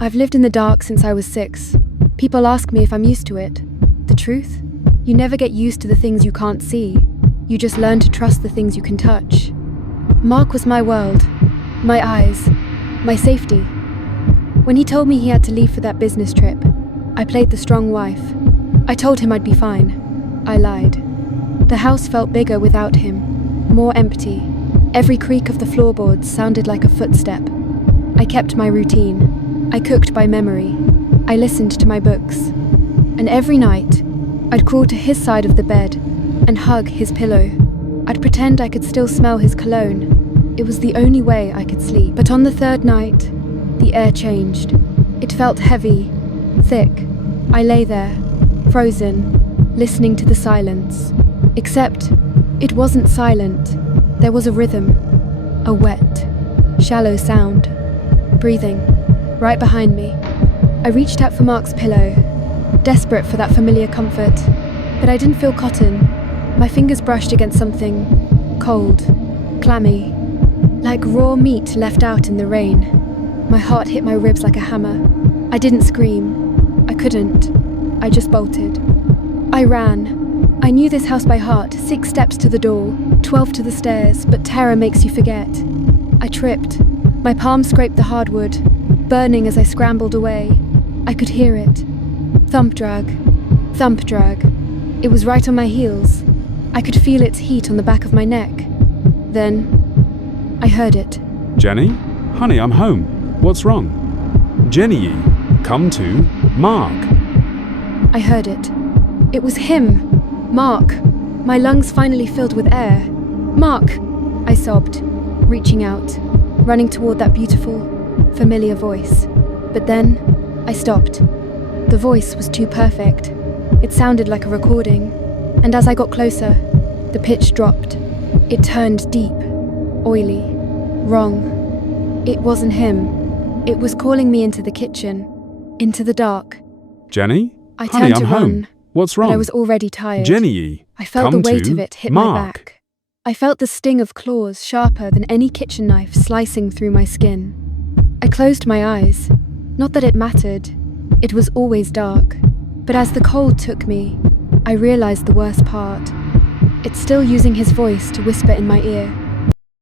I've lived in the dark since I was 6. People ask me if I'm used to it. The truth? You never get used to the things you can't see. You just learn to trust the things you can touch. Mark was my world, my eyes, my safety. When he told me he had to leave for that business trip, I played the strong wife. I told him I'd be fine. I lied. The house felt bigger without him, more empty. Every creak of the floorboards sounded like a footstep. I kept my routine. I cooked by memory. I listened to my books. And every night, I'd crawl to his side of the bed and hug his pillow. I'd pretend I could still smell his cologne. It was the only way I could sleep. But on the 3rd night, the air changed. It felt heavy, thick. I lay there, frozen, listening to the silence. Except, it wasn't silent. There was a rhythm, a wet, shallow sound. Breathing, right behind me. I reached out for Mark's pillow, desperate for that familiar comfort, but I didn't feel cotton. My fingers brushed against something cold, clammy, like raw meat left out in the rain. My heart hit my ribs like a hammer. I didn't scream. I couldn't. I just bolted. I ran. I knew this house by heart, 6 steps to the door, 12 to the stairs, but terror makes you forget. I tripped. My palm scraped the hardwood, burning as I scrambled away. I could hear it. Thump drag. Thump drag. It was right on my heels. I could feel its heat on the back of my neck. Then, I heard it. Jenny? Honey, I'm home. What's wrong? Jenny, come to Mark. I heard it. It was him. Mark. My lungs finally filled with air. Mark! I sobbed, reaching out, running toward that beautiful, familiar voice. But then, I stopped. The voice was too perfect. It sounded like a recording. And as I got closer, the pitch dropped. It turned deep, oily, wrong. It wasn't him. It was calling me into the kitchen, into the dark. Jenny? I Honey, turned I'm to home. run, What's but wrong? I was already tired. Jenny, I felt come the weight to of it hit Mark. my back. I felt the sting of claws sharper than any kitchen knife slicing through my skin. I closed my eyes. Not that it mattered. It was always dark. But as the cold took me, I realized the worst part. It's still using his voice to whisper in my ear.